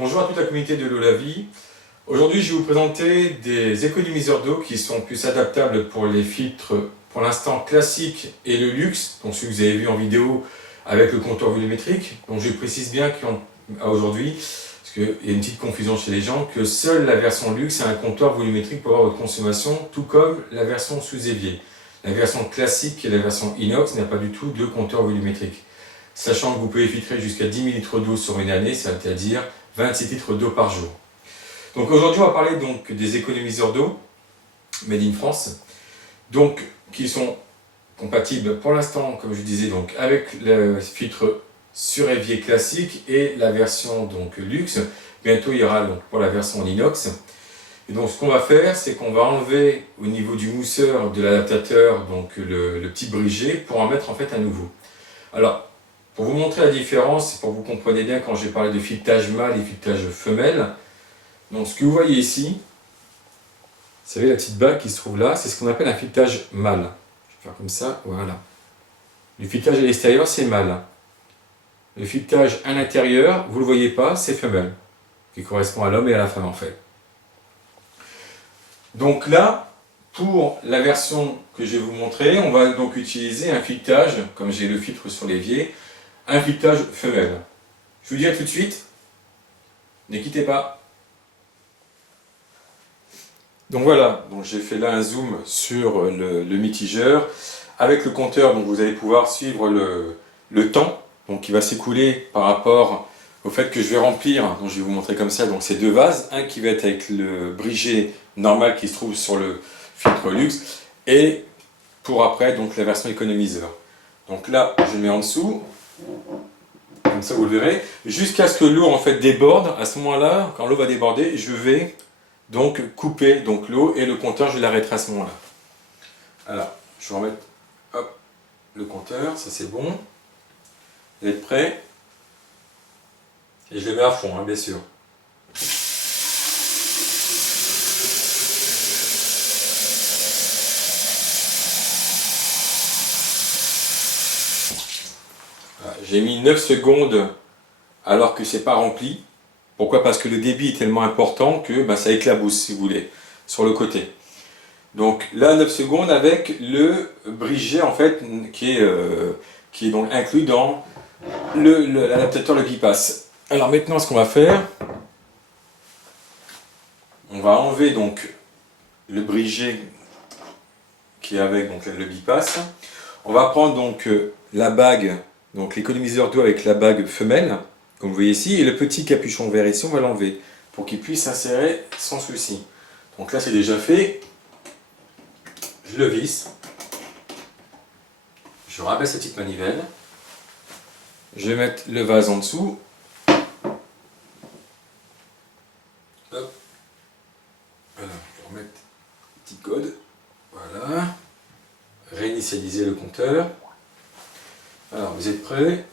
Bonjour à toute la communauté de l'eau la vie. Aujourd'hui, je vais vous présenter des économiseurs d'eau qui sont plus adaptables pour les filtres pour l'instant classiques et le luxe, donc celui que vous avez vu en vidéo avec le compteur volumétrique. Donc je précise bien qu'aujourd'hui, parce qu'il y a une petite confusion chez les gens, que seule la version luxe a un compteur volumétrique pour avoir votre consommation, tout comme la version sous évier. La version classique et la version inox n'a pas du tout de compteur volumétrique. Sachant que vous pouvez filtrer jusqu'à 10 000 litres d'eau sur une année, c'est-à-dire 26 litres d'eau par jour. Donc aujourd'hui on va parler donc des économiseurs d'eau made in France, donc qui sont compatibles pour l'instant, comme je disais, donc avec le filtre sur évier classique et la version donc luxe. Bientôt il y aura donc pour la version en inox. Et donc ce qu'on va faire, c'est qu'on va enlever au niveau du mousseur de l'adaptateur donc le petit briget pour en mettre en fait un nouveau. Alors pour vous montrer la différence, pour que vous compreniez bien quand j'ai parlé de filetage mâle et filetage femelle, donc ce que vous voyez ici, vous savez la petite bague qui se trouve là, c'est ce qu'on appelle un filetage mâle. Je vais faire comme ça, voilà. Le filetage à l'extérieur, c'est mâle. Le filetage à l'intérieur, vous ne le voyez pas, c'est femelle, qui correspond à l'homme et à la femme en fait. Donc là, pour la version que je vais vous montrer, on va donc utiliser un filetage, comme j'ai le filtre sur l'évier, un filetage femelle. Je vous dis à tout de suite, ne quittez pas. Donc voilà, donc j'ai fait là un zoom sur le mitigeur. Avec le compteur, donc vous allez pouvoir suivre le temps donc qui va s'écouler par rapport au fait que je vais remplir, donc je vais vous montrer comme ça, donc ces deux vases, un qui va être avec le briget normal qui se trouve sur le filtre luxe, et pour après donc la version économiseur. Donc là, je le mets en dessous, comme ça vous le verrez, jusqu'à ce que l'eau en fait déborde. À ce moment-là, quand l'eau va déborder, je vais donc couper donc l'eau et le compteur, je l'arrêterai à ce moment-là. Alors, je vais remettre hop, le compteur, ça c'est bon. Vous êtes prêts? Et je le mets à fond, hein, bien sûr. J'ai mis 9 secondes alors que c'est pas rempli. Pourquoi? Parce que le débit est tellement important que ça éclabousse, si vous voulez, sur le côté. Donc là, 9 secondes avec le briget en fait qui est donc inclus dans l'adaptateur le bypass. Alors maintenant, ce qu'on va faire, on va enlever donc le briget qui est avec donc le bypass. On va prendre donc la bague, donc l'économiseur d'eau avec la bague femelle, comme vous voyez ici, et le petit capuchon vert ici, on va l'enlever pour qu'il puisse s'insérer sans souci. Donc là, c'est déjà fait. Je le visse. Je rabaisse la petite manivelle. Je vais mettre le vase en dessous. Hop. Alors, je vais remettre le petit code. Voilà. Réinitialiser le compteur. Alors, vous êtes prêts?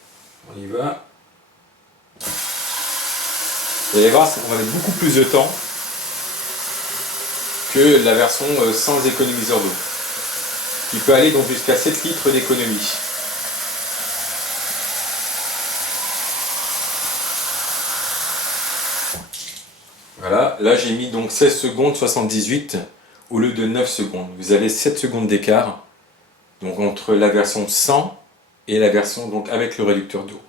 On y va. Vous allez voir, on va mettre beaucoup plus de temps que la version sans économiseur d'eau, qui peut aller donc jusqu'à 7 litres d'économie. Voilà, là j'ai mis donc 16 secondes 78 au lieu de 9 secondes. Vous avez 7 secondes d'écart donc entre la version sans et la version donc avec le réducteur d'eau.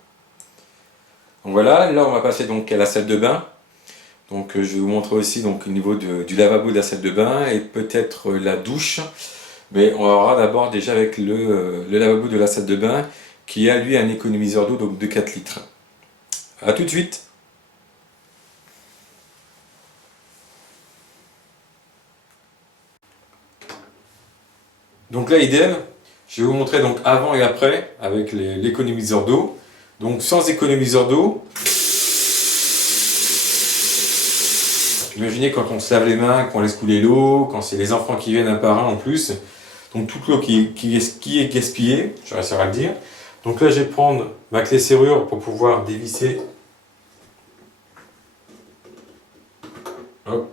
Donc voilà, là on va passer donc à la salle de bain. Donc je vais vous montrer aussi donc au niveau du lavabo de la salle de bain et peut-être la douche. Mais on aura d'abord déjà avec le lavabo de la salle de bain qui a lui un économiseur d'eau donc de 4 litres. A tout de suite. Donc là idem, je vais vous montrer donc avant et après avec l'économiseur d'eau. Donc sans économiseur d'eau, imaginez quand on se lave les mains, qu'on laisse couler l'eau, quand c'est les enfants qui viennent un par un en plus, donc toute l'eau qui est gaspillée, je réussirai à le dire. Donc là je vais prendre ma clé serrure pour pouvoir dévisser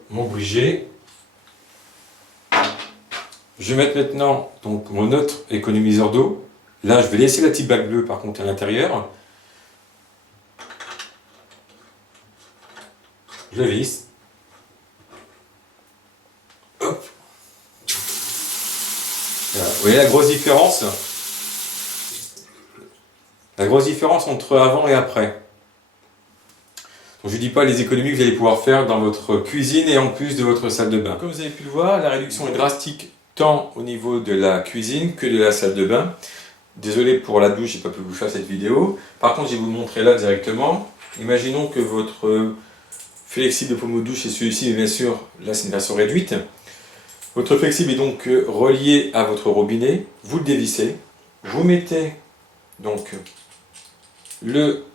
mon briget. Je vais mettre maintenant donc, mon autre économiseur d'eau. Là je vais laisser la petite bague bleue par contre à l'intérieur. Je visse. Hop. Voilà. Vous voyez la grosse différence? La grosse différence entre avant et après. Donc je ne dis pas les économies que vous allez pouvoir faire dans votre cuisine et en plus de votre salle de bain. Comme vous avez pu le voir, la réduction est drastique tant au niveau de la cuisine que de la salle de bain. Désolé pour la douche, je n'ai pas pu vous faire cette vidéo. Par contre, je vais vous le montrer là directement. Imaginons que votre flexible de pommeau de douche est celui-ci, mais bien sûr, là c'est une version réduite. Votre flexible est donc relié à votre robinet. Vous le dévissez. Vous mettez donc le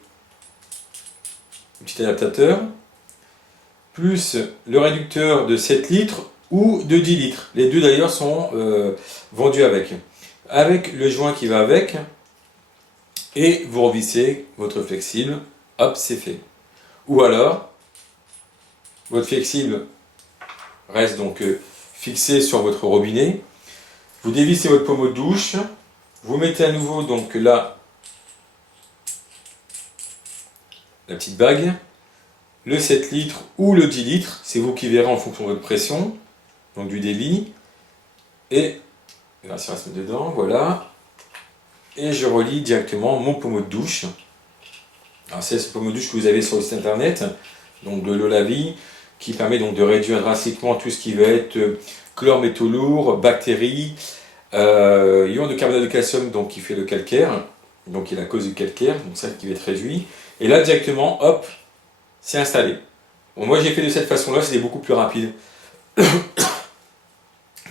petit adaptateur, plus le réducteur de 7 litres ou de 10 litres. Les deux d'ailleurs sont vendus avec. Avec le joint qui va avec, et vous revissez votre flexible, hop, c'est fait. Ou alors, votre flexible reste donc fixé sur votre robinet, vous dévissez votre pommeau de douche, vous mettez à nouveau donc là la petite bague, le 7 litres ou le 10 litres, c'est vous qui verrez en fonction de votre pression, donc du débit, et là ça se met dedans, voilà, et je relie directement mon pommeau de douche. Alors c'est ce pommeau de douche que vous avez sur le site internet, donc de l'Olavi, qui permet donc de réduire drastiquement tout ce qui va être chlore, métaux lourds, bactéries, ion de carbonate de calcium donc qui fait le calcaire, donc qui est la cause du calcaire, donc ça qui va être réduit. Et là directement, hop, c'est installé. Bon, moi j'ai fait de cette façon-là, c'était beaucoup plus rapide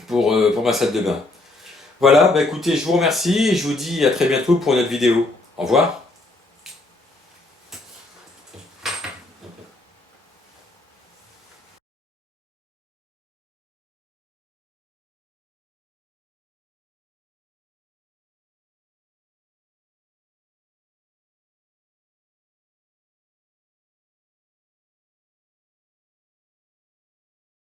pour ma salle de bain. Voilà, bah écoutez, je vous remercie et je vous dis à très bientôt pour une autre vidéo. Au revoir.